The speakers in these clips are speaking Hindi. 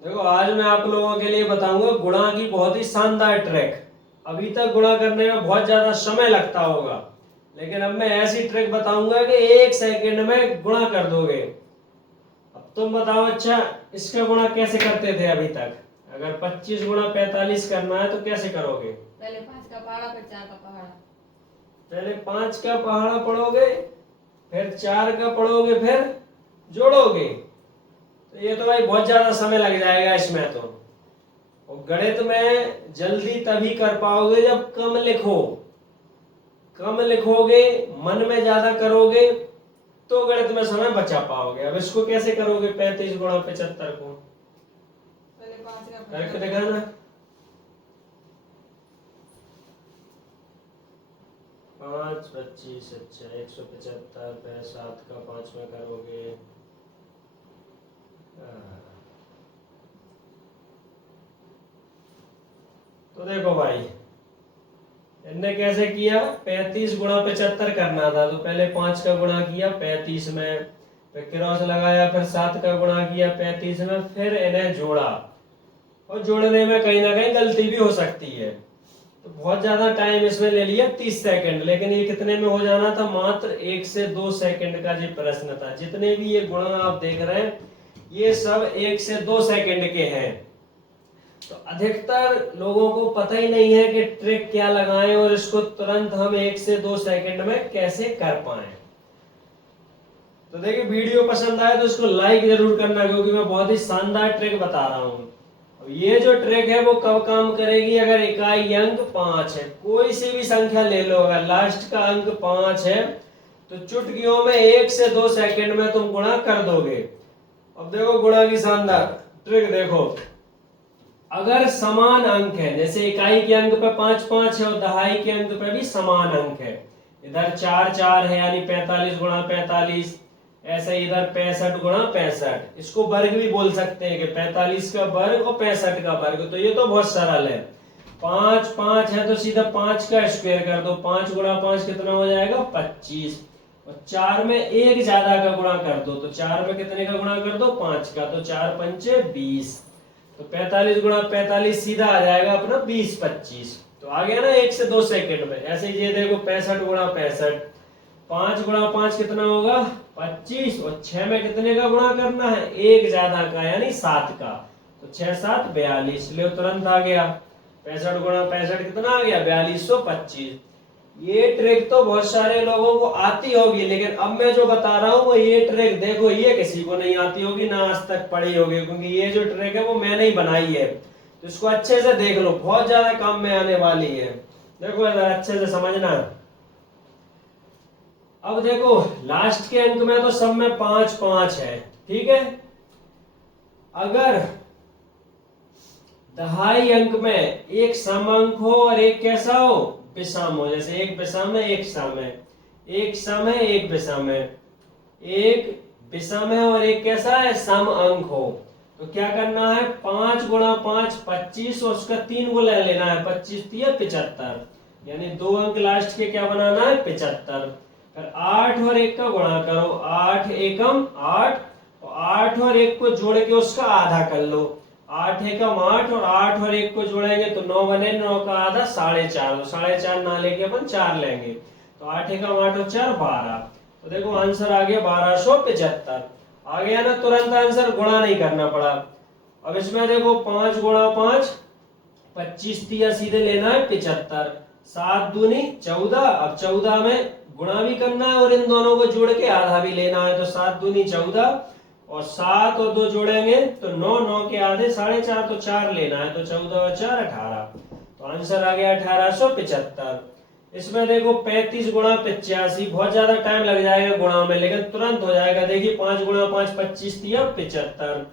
देखो आज मैं आप लोगों के लिए बताऊंगा गुणा की बहुत ही शानदार ट्रिक। अभी तक गुणा करने में बहुत ज्यादा समय लगता होगा, लेकिन अब मैं ऐसी ट्रिक बताऊंगा कि 1 सेकंड में गुणा कर दोगे। अब तुम बताओ, अच्छा इसका गुणा कैसे करते थे अभी तक? अगर 25 गुणा 45 करना है तो कैसे करोगे? पहले 5 का पहाड़ा फिर 4 का पहाड़ा। पहले 5 का पहाड़ा पढ़ोगे, फिर 4 का पढ़ोगे, फिर जोड़ोगे। तो ये तो भाई बहुत ज्यादा समय लग जाएगा इसमें तो। और गणित में जल्दी तभी कर पाओगे जब कम लिखो। कम लिखोगे, मन में ज्यादा करोगे तो गणित में समय बचा पाओगे। अब इसको कैसे करोगे 35 गुणा 75 को? पहले 5 का करके दिखाना। 5 25, अच्छा 175 पे 7 का 5 में करोगे। तो देखो भाई, इनने कैसे किया? 35 गुणा 75 करना था तो पहले 5 का गुणा किया 35 में, फिर क्रॉस लगाया, फिर 7 का गुणा किया 35 में, फिर इन्हें जोड़ा। और जोड़ने में कहीं ना कहीं गलती भी हो सकती है, तो बहुत ज्यादा टाइम इसमें ले लिया 30 सेकंड। लेकिन ये कितने में हो जाना था? मात्र 1 से 2 सेकंड का ये प्रश्न था। जितने भी ये गुणा आप देख रहे हैं ये सब 1 से 2 सेकंड के हैं। तो अधिकतर लोगों को पता ही नहीं है कि ट्रिक क्या लगाएं और इसको तुरंत हम 1 से 2 सेकंड में कैसे कर पाए। तो देखिए, वीडियो पसंद आए तो इसको लाइक जरूर करना, क्योंकि मैं बहुत ही शानदार ट्रिक बता रहा हूं। अब ये जो ट्रिक है वो कब काम करेगी? अगर इकाई अंक 5 है, कोई सी भी संख्या ले लो, अगर लास्ट का अंक 5 है तो चुटकियों में 1 से 2 सेकंड में तुम गुणा कर दोगे। अब देखो गुणा की शानदार ट्रिक देखो। अगर समान अंक है, जैसे इकाई के अंक पे 5 5 है और दहाई के अंक पे भी समान अंक है, इधर 4 4 है यानी 45 गुणा 45, ऐसे इधर 65 गुणा 65। इसको वर्ग भी बोल सकते हैं कि 45 का वर्ग और 65 का वर्ग। तो ये तो बहुत सरल है। 5 5 है तो सीधा 5 का स्क्वायर कर दो। 5 गुणा 5 कितना हो जाएगा? 25। और 4 में एक ज्यादा का गुणा कर दो, तो 4 में कितने का गुणा कर दो? 5 का। तो 4 पंचे 20। तो 45 गुणा 45 सीधा आ जाएगा अपना 20 25। तो आ गया ना 1 से 2 सेकंड में। ऐसे ही ये देखो 65 गुणा 65, 5 गुणा 5 कितना होगा? 25। और 6 में कितने का गुणा करना है? एक ज्यादा का यानी 7 का। तो 6 7 42, ले तुरंत आ गया। 65 गुणा 65 कितना आ गया? 4225। ये ट्रिक तो बहुत सारे लोगों को आती होगी, लेकिन अब मैं जो बता रहा हूँ वो ये ट्रिक देखो, ये किसी को नहीं आती होगी, ना आज तक पढ़ी होगी, क्योंकि ये जो ट्रिक है वो मैंने ही बनाई है। तो इसको अच्छे से देख लो, बहुत ज्यादा काम में आने वाली है। देखो अच्छे से समझना। अब देखो लास्ट के अंक में तो सब में 5 5 है, ठीक है। अगर दहाई अंक में एक सम अंक हो और एक कैसा हो? विषम हो। जैसे एक विषम है एक सम है, एक सम है एक विषम है, एक विषम है और एक कैसा है? सम अंक हो। तो क्या करना है? 5 गुणा 5 25 और उसका 3 गुना लेना है। 25 तिया 75, यानी 2 अंक लास्ट के क्या बनाना है? 75। फिर 8 और 1 का गुणा करो। 8 एकम 8, और 8 और 1 को जोड़ के उसका आधा कर लो। 8 एकम 8 और 8 और 1 को जोड़ेंगे तो 9 बने, 9 का आधा 4.5। तो 4.5 ना लेके अपन 4 लेंगे। तो 8 एकम 8 और 4 12। तो देखो आंसर आ गया 1275। आ गया ना तुरंत आंसर, गुणा नहीं करना पड़ा। अब इसमें देखो 5 गुणा 5 25 तिया सीधे लेना है 75, 7 दूनी 14। अब 14 में गुणा भी करना है और इन दोनों को जोड़ के आधा भी लेना है। तो 7 दूनी 14 और 7 और 2 जोड़ेंगे तो 9, 9 के आधे 4.5, तो 4 लेना है। तो 14 और 4 18। तो आंसर आ गया 1875। इसमें देखो 35 गुणा 85, बहुत ज्यादा टाइम लग जाएगा गुणा में, लेकिन तुरंत हो जाएगा। देखिए 5 गुणा 5 25 तिया 75,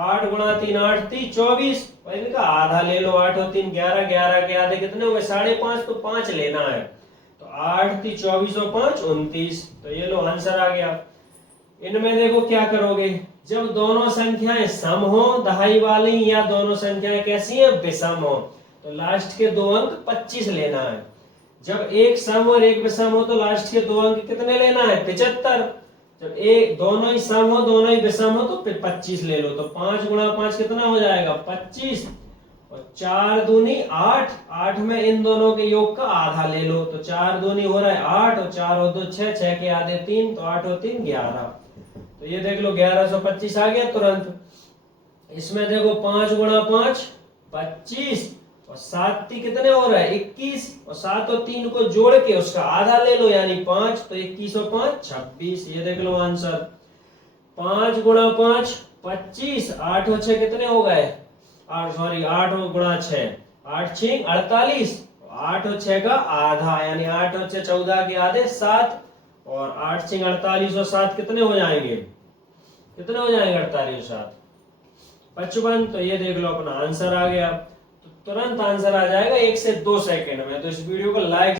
8 गुणा 3 8 ती 24, और इनका आधा ले लो। 8 और 3 11, 11 के आधे कितने हुए? 5.5। तो 5 लेना है। तो 8 ती 24 और 5 29। तो ये लो आंसर आ गया। इनमें देखो क्या करोगे, जब दोनों संख्याएं सम हो दहाई वाली, या दोनों संख्याएं कैसी है? विषम हो, तो लास्ट के 2 अंक 25 लेना है। जब एक सम और एक विषम हो तो लास्ट के 2 अंक कितने लेना है? 75। जब एक दोनों ही सम हो दोनों ही विषम हो तो फिर 25 ले लो। तो 5 गुणा 5 कितना हो जाएगा 25, और 4 दूनी 8, 8 में इन दोनों के योग का आधा ले लो। तो 4 दूनी हो रहा है 8 और 4 और 2 6, 6 के आधे 3, तो 8 और 3 11। तो ये देख लो 1125 आ गया तुरंत। इसमें देखो 5 गुणा 5 25, और 7 कितने हो रहा है 21, और 7 और 3 को जोड़ के उसका आधा ले लो यानी 5, तो 21 और 5 26। ये देख लो आंसर। 5 गुणा 5 25, 8 और 6 कितने हो गए 8 गुणा 6 8 6 48, 8 और 6 का आधा यानी 8 और 6 14 के आधे 7, और 8 6 48 और 7 कितने हो जाएंगे 48 और 7 55। तो ये देख लो अपना आंसर आ गया। तो तुरंत आंसर आ जाएगा 1 से 2 सेकंड में। तो इस वीडियो को लाइक